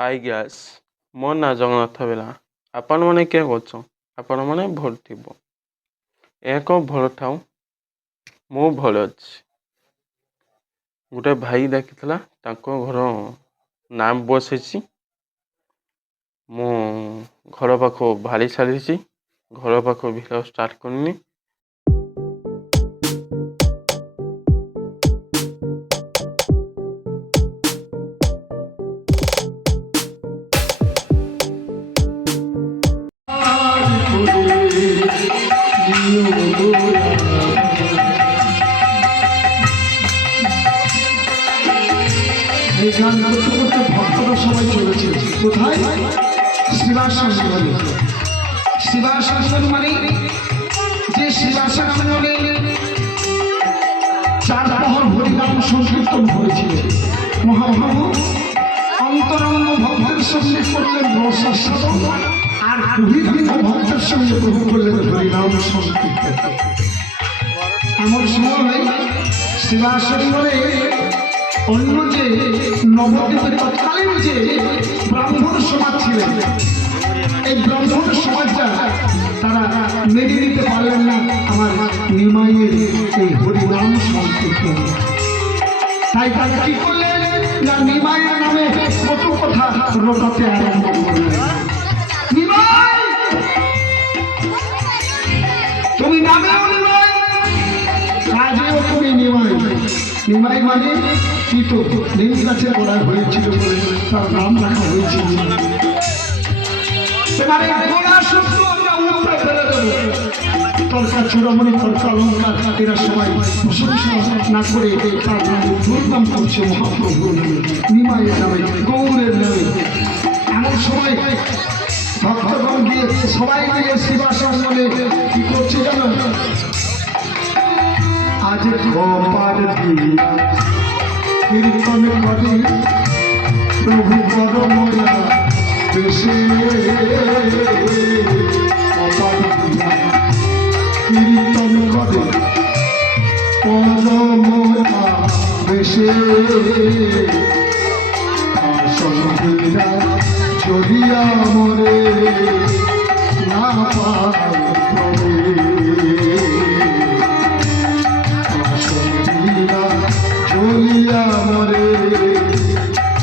High gas ମୋ ନାଁ ଜଗନ୍ନାଥ ବେଲା। ଆପଣମାନେ କିଏ କରୁଛ? ଆପଣମାନେ ଭଲ ଥିବ। ଏକ ଭଲ ଥାଉ, ମୁଁ ଭଲ ଅଛି। ଗୋଟେ ଭାଇ ଡାକିଥିଲା, ତାଙ୍କ ଘର ନାମ ବସେଇଛି। ମୁଁ ଘର ପାଖ ବାହାରି ସାରିଛି। ଘର ପାଖ ଭିଡ଼ିଓ ଷ୍ଟାର୍ଟ କରିନି। এই গান করতে করতে ভক্তরা সবাই চলেছে কোথায়? শিবাশ্রমে। শিবাশ্রম মানে যে শিবাশ্রমে 4 প্রহর হরিনাম সংকীর্তন হয়েছিল। মহাপ্রভু অন্তরঙ্গ ভক্তের সঙ্গে করলেন রসাস্বাদন, আর বহিরঙ্গ ভক্তের সঙ্গে প্রভু করলেন হরিনাম সংকীর্তন। এমন সময় শিবাশ্রমে অন্য যে নবদ্বীপের তৎকালীন যে ব্রাহ্মণ সমাজ ছিলেন, এই ব্রাহ্মণ সমাজটা তারা মেনে নিতে পারলেন না আমার নিমাইয়ের এই হরিনাম সংকীর্তন। তাই তারা কি করলেন না নিমাইয়ের নামে কত কথা রটাতে আরম্ভ করলেন। নিমাই, তুমি নামেও নিমাই, কাজেও তুমি নিমাই। নিমাই মানে কি? তো নিম গাছে পড়া হয়েছিল বলে তার নাম রাখা হয়েছিল। এবারে গোড়া সূত্র আমরা উপরে ফেলে দেবো। তর্কা চূড়ামণি তর্কা অলঙ্কার এরা সবাই প্রশংসা না করে তার নাম দুর্নাম করছে মহাপ্রভু নিমাইয়ের নামে, গৌরের নামে। এমন সময় ভক্তগণ গিয়ে সবাই মিলে শিবাশ্রম বলে কি করছে জানো? আজ গোপাল দিয়া কীর্তন করে প্রভু পরময়া বেশে। গোপাল দিয়া কীর্তন করে পরময়া বেশে। আসন্দিরা চলিয়া মরে না পায় চলিয়া মরে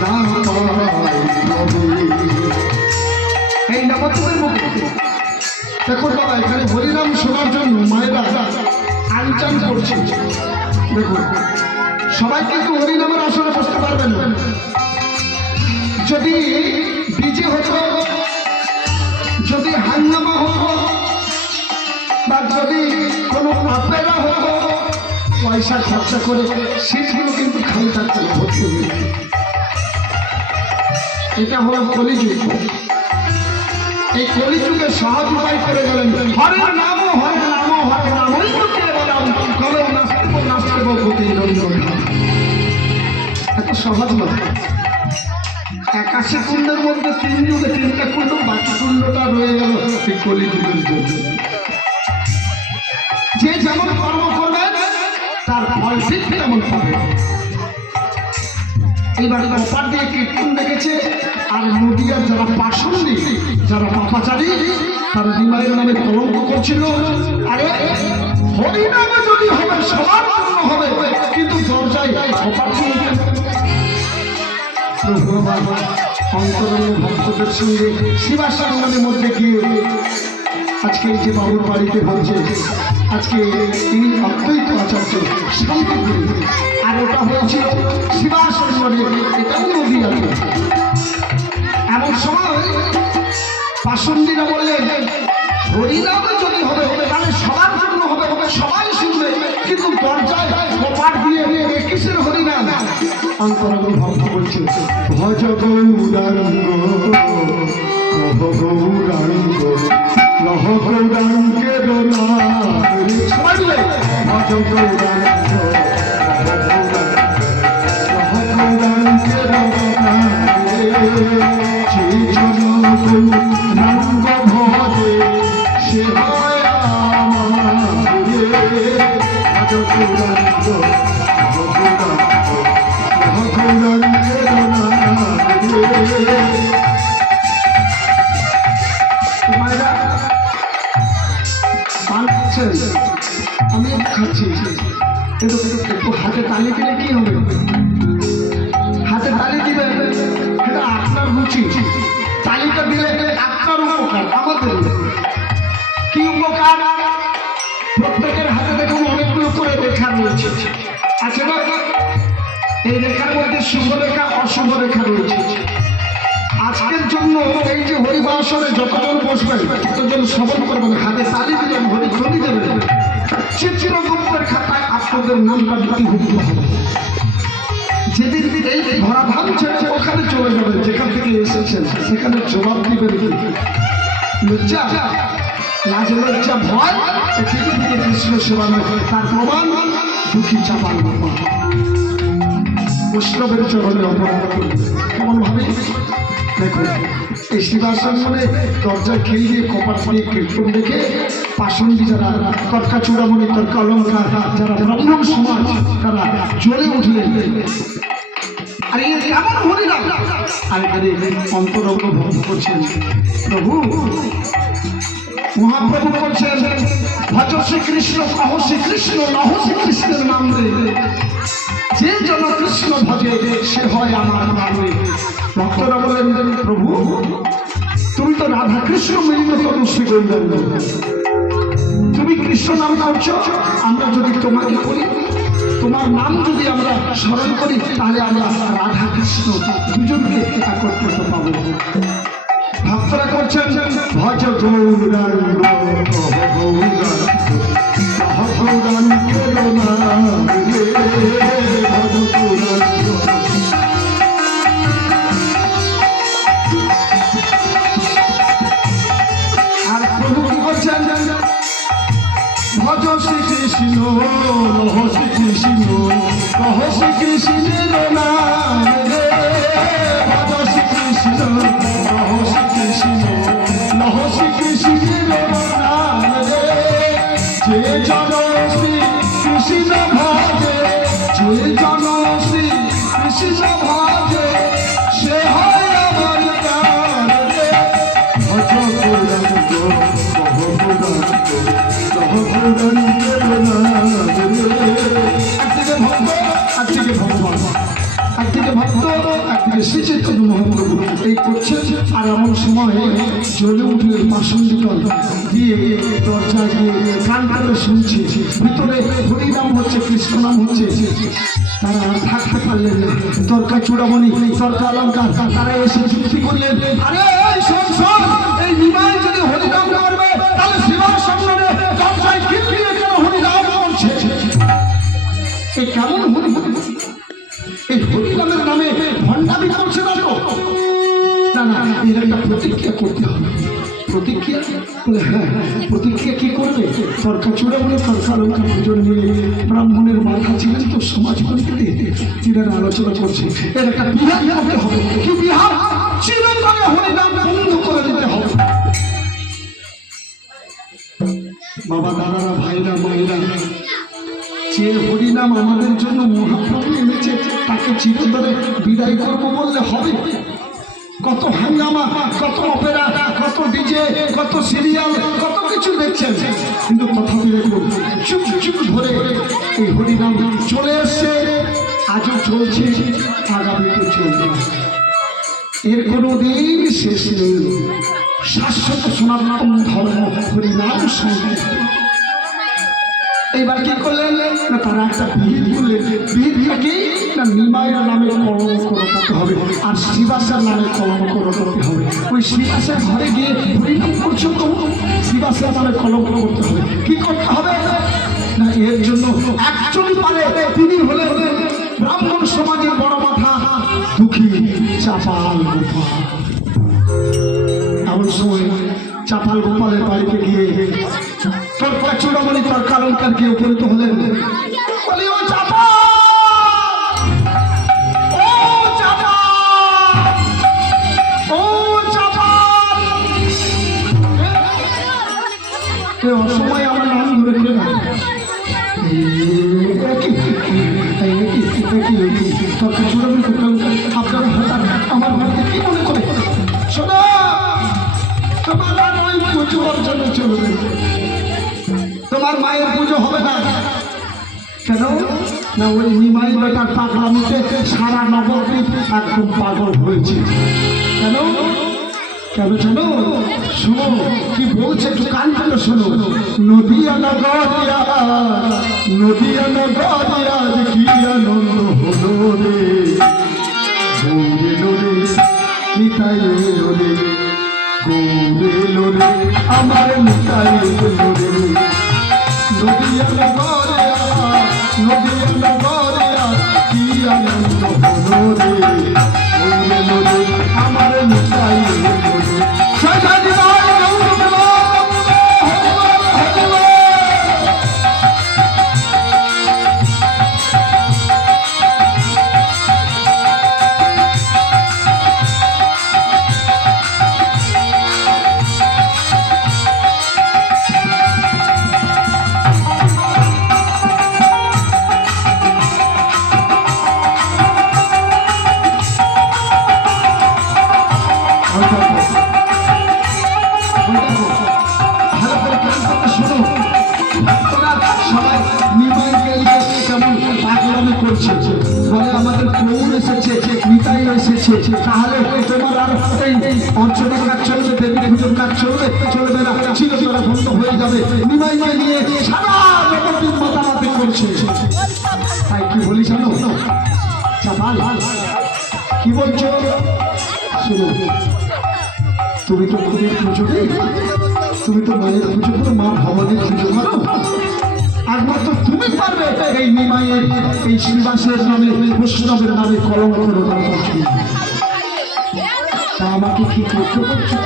না পায়। এই নবদ্বীপের মুখে দেখুন বাবা, এখানে হরিনাম শোনার জন্য মায়েরা আনচান করছে। দেখুন সবাই কিন্তু হরিনামের আসরে বসতে পারবেন না। যদি ডিজে হতো, যদি হাঙ্গামা হতো, বা যদি কোনো অপেরা হতো, পয়সা খরচা করে সিটগুলো কিন্তু খালি থাকতে ভর্তি হয়ে। এটা হলো কলিযুগ। এই কলিযুগে সহজ উপায় করে গেলেন হরে নাম হরে নাম হরে নাম। ওই করতে বললাম কবে নাচতে গতি রঞ্জন। এত সহজ নয়। 81 কুণ্ডের মধ্যে 3 যুগে 3টা কুণ্ড, বাকি কুণ্ডটা রয়ে গেল এই কলিযুগের জন্য। যে যেমন কর্ম করবে তার ফল ঠিক তেমন পাবে। এবার কপার দিয়ে কীর্তন দেখেছে, আর নদীয়ার যারা পাষণ্ডী, যারা পাপাচারী, তারা নিমাইয়ের নামে কলঙ্ক করছিল। আরে হরিনামে যদি হবে সবার জন্য হবে, কিন্তু দরজায় কপার দিয়ে অন্তরঙ্গ ভক্তদের সঙ্গে শিবাশ্রমের মধ্যে গিয়ে আজকে এই যে বাবুর বাড়িতে হচ্ছে, আজকে তিনি অদ্বৈত আচার্য শান্তিপুরী, আর ওটা হয়েছিল শিবাশ্রমে, এটাও নদী আছে। এমন সময় পাষণ্ডীরা বললেন হরিনামে যদি হবে তাহলে সবার জন্য হবে, সবাই শুনবে, কিন্তু দরজায় কপাট দিয়ে কিসের হরিনাম? অন্তরঙ্গ ভক্ত বলছে ভজ গৌরাঙ্গ গৌরাঙ্গ লহ গৌরাঙ্গের সবাই মিলে ভজ গৌরাঙ্গ লহ গৌরাঙ্গের গৌরাঙ্গ ভজে সে হয় আমার ভজ গৌরাঙ্গ গৌরাঙ্গ লহ গৌরাঙ্গের বলছি তালিকা দিলে আপনার উপকার, আমাদের কি উপকার? প্রত্যেকের হাতে দেখুন অনেকগুলো করে রেখা রয়েছে, আছে না? এই রেখার মধ্যে শুভ রেখা অশুভ রেখা রয়েছে। আজকের জন্য এই যে হরিবাসরে যতজন বসবেন ততজন শ্রবণ করবেন, হাতে তালি দিলেন, হরি ধ্বনি দেবেন, চিত্রগুপ্তের খাতায় আপনাদের নামটা লিপিবদ্ধ হবে। যেদিন এই ধরাধাম ছেড়ে ওখানে চলে যাবেন যেখান থেকে এসেছেন, সেখানে জবাব দিবেন কি? লজ্জা, লাজ লজ্জা ভয় পৃথিবীতে কৃষ্ণ সেবা নয়, তার প্রমাণ দুঃখী চাপাল বাবা বৈষ্ণবের চরণে অপরাধ করবে। কেমন ভাবে দেখো, এই শিবাশ্রমে দরজায় খেয়ে দিয়ে কপাট দিয়ে কীর্তন দেখে পাষণ্ডী যারা তর্কা চূড়ামণি তর্কা অলঙ্কার যারা ব্রাহ্মণ সমাজ তারা জ্বলে উঠলেন। আর এর কেমন হরিনাম, আর এখানে অন্তরঙ্গ ভঙ্গ করছেন প্রভু। মহাপ্রভু করছেন ভজ শ্রীকৃষ্ণ কহ শ্রীকৃষ্ণ নহ শ্রীকৃষ্ণের নাম রে, যে জন কৃষ্ণ ভজে সে হয় আমার নামে। ভক্তরা বলেন প্রভু তুমি তো রাধা কৃষ্ণ মিলিত তনুশ্রী গৌরাঙ্গ, তুমি কৃষ্ণ নাম করছো, আমরা যদি তোমাকে বলি, তোমার নাম যদি আমরা স্মরণ করি, তাহলে আমরা রাধা কৃষ্ণ দুজনকে একত্রিত পাবো। ভক্তরা করছেন ভজ গৌরাঙ্গ আর প্রভু কি করছেন? ভজ শ্রীকৃষ্ণ নহ শ্রীকৃষ্ণ কহ শ্রীকৃষ্ণের নাম রে, ভজ শ্রীকৃষ্ণ নহ শ্রীকৃষ্ণ নহ শ্রীকৃষ্ণের নাম রে, যে জন শ্রীকৃষ্ণ ভজে, যে জন শ্রীকৃষ্ণ ভজে সে হয় আমার প্রাণ রে। ভজ গৌরাঙ্গ কহ একদিকে ভক্ত একদিকে ভগবান, একদিকে ভক্ত একদিকে শ্রী চৈতন্য মহাপ্রভু এই করছেন। আর এমন সময় জ্বলে উঠলেন পাষণ্ডীগণ, গিয়ে দরজা গিয়ে কান করে শুনছে ভিতরে হরিনাম হচ্ছে, কৃষ্ণ নাম হচ্ছে। তারা আর থাকতে পারলেন না, তর্কা চূড়ামণি তর্কা অলঙ্কার তারা এসে যুক্তি করলেন, আরে এই শোন শোন, এই নিমাই যদি হরিনাম করবে তাহলে শিবার সামনে দরজায় কিল্লিয়ে কেন হরিনাম করছে? এই কেমন হরি, এই হরিনামের নামে ভণ্ডামি করছে না তো? না না, এর একটা প্রতিক্রিয়া করতে হবে। প্রতিক্রিয়া বলে হ্যাঁ, প্রতিক্রিয়া কি করবে? তর্কা চূড়ামণি তর্কা অলঙ্কার দুজন মিলে ব্রাহ্মণের মাথা ছিলেন তো সমাজ কমিটিতে, তিনারা আলোচনা করছে এর একটা বিহার করতে হবে। কি বিহার? চিরতরে হরিনাম বন্ধ করে দিতে হবে। বাবা দাদারা ভাইরা মায়েরা, যে হরিনাম আমাদের জন্য মহাপ্রভু এনেছে তাকে চিরতরে বিদায় করবো বললে হবে? কত হাঙ্গামা, কত অপেরা, কত ডিজে, কত সিরিয়াল, কত কিছু দেখছেন, কিন্তু তথাপি দেখুন চুপ চুপ ধরে এই হরিনাম চলে এসছে, আজও চলছে, আগামীতে চলবে। এর কোনো দিন শেষ নেই। শাশ্বত সনাতন ধর্ম হরিনাম সংকীর্তন। এইবার কি করলেন না, তারা একটা বিহিত করলেন। বিহিতটাকে না নিমাইয়ের নামে কলঙ্ক রটাতে হবে, আর শিবাসার নামে কলঙ্ক রটাতে হবে। ওই শিবাসার ঘরে গিয়ে হরিনাম করছো তো, শিবাসার নামে কলঙ্ক করতে হবে। কি করতে হবে না, এর জন্য একজনই পারে, তিনি হলেন ব্রাহ্মণ সমাজের বড় মাথা দুঃখী চাপাল গোপাল। এমন সময় চাপাল গোপালের বাড়িতে গিয়ে তর্কা চূড়ামণি তর্কা অলঙ্কার গিয়ে উপনীত হলেন। বলি ও চাপাল, ও চাপাল, ও চাপাল, অসময় আমার নাম ধরে দিলে না। তর্কা চূড়ামণি তর্কা অলঙ্কার আপনারা হঠাৎ আমার বাড়িতে কি মনে করে? শোনো, তোমার ওই পুজো অর্জনে চলবে, তোমার মায়ের পুজো হবে না। কেন না, ওই নিমাই বেটার পাগলামিতে সারা নবদ্বীপ একদম পাগল হয়েছে। কেন কেন জানো? শোনো কি বলছে, একটু কান খুলে শোনো। নদিয়া নগরিয়া, নদিয়া নগরিয়া কি আনন্দ হলো রে, গৌরে লোরে নিতাই লোরে, গৌরে লোরে আমার নিতাই লোরে। নদিয়া নগরিয়া, নদিয়া নগরিয়া কি আনন্দ হলো রে, গৌরে লোরে আমার নিতাই লোরে। আমাদের কৌর এসেছে, নিতাই এসেছে, তাহলে তোমার আর এই অঞ্চলের কাজ চলবে, দেবী পুজোর কাজ চলবে, চলবে না, চিরতরে বন্ধ হয়ে যাবে। নিমাইকে নিয়ে সারা জগৎ মাতামাতি করছে। তাই কি বলি জানো? চাপাল কি বলছো? শুনো, তুমি তো মায়ের পুজো নেই, তুমি তো মায়ের পুজো করো, মা ভবানীর পুজো করো। একমাত্র তুমি পারবে এই নিমাইয়ের, এই শ্রীবাসের নামে, বৈষ্ণবের নামে কলঙ্ক রোধন করছো। তা আমাকে কি করতে পারছো?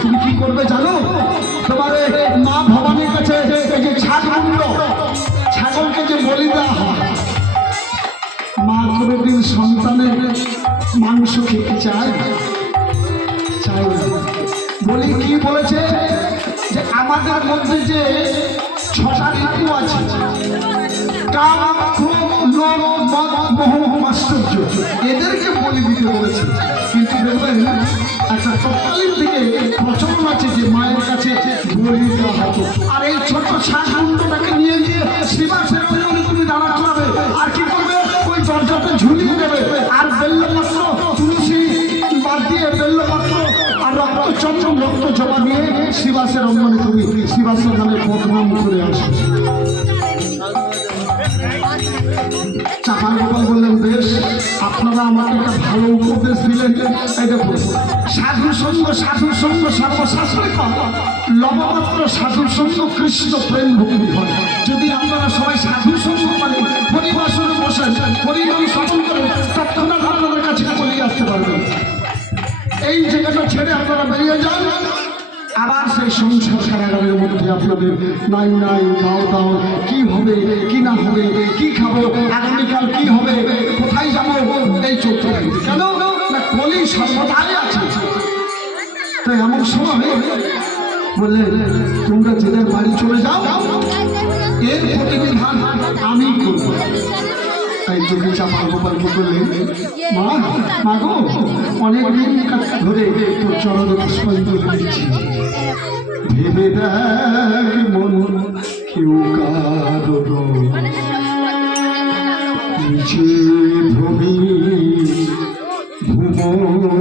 তুমি কি করবে জানো? তোমার মা ভবানীর কাছে এই যে ছাগলকে যে বলি দেওয়া হয়, মা কোনোদিন সন্তানের মাংস খেতে চায়? চায় না। বলি কি বলেছে যে আমাদের মধ্যে যে 6টা ঋতু আছে, কাম, ক্রোধ, লোভ, মদ, মোহ, মাশ্চর্য, এদেরকে বলি দিতে বলেছে। কিন্তু দেখবেন একটা তৎকালীন থেকে প্রচলন আছে যে মায়ের কাছে বলি দেওয়া হতো। আর এই ছোট শ্বাসগুন্ডটাকে নিয়ে গিয়ে শ্রীবাসের মনে তুমি দাঁড়া করাবে, আর কি করবে? ওই দরজাতে ঝুলিয়ে দেবে, আর বেল্লপত্র, তুলসী বাদ দিয়ে বেল্লপত্র আর চঞ্চল রক্ত জমা নিয়ে শ্রীবাসের অঙ্গনে তুমি শ্রীবাসের নামে বদনাম করে আসো। চাকার গোপাল বললেন, বেশ, আপনারা আমাকে একটা ভালো উপদেশ দিলেন। এই দেখুন, সাধু সঙ্গ সর্বশাস্ত্রে লবমাত্র সাধু সঙ্গ কৃষ্ণ প্রেম ভক্তি হয়। যদি আপনারা সবাই সাধু সঙ্গ মানে পরিবাসনে বসেন, পরিবার স্মরণ করেন, তৎক্ষণাৎ আপনাদের কাছে চলিয়ে আসতে পারবেন। এই জায়গাটা ছেড়ে আপনারা বেরিয়ে যান, আবার সেই সংসার কারাগারের মধ্যে আপনাদের নাই নাই দাও দাও, কি হবে কি না হবে, কি খাবো, আগামীকাল কি হবে, কোথায় যাবো, এই চলতে থাকবে। কেন না কলি সর্বদাই আছে। তাই এমন সময় বললে, তোমরা জেলের বাড়ি চলে যাও, এর প্রতিবিধান আমি করবো। তাই চোখে চাপা গোপাল বললেন, মা গো, অনেক দিন ধরে তোর চরণে পুষ্পাঞ্জলি দিচ্ছি, ভেবে দেখ মন কেউ কারো নিচে ভূমি ভূম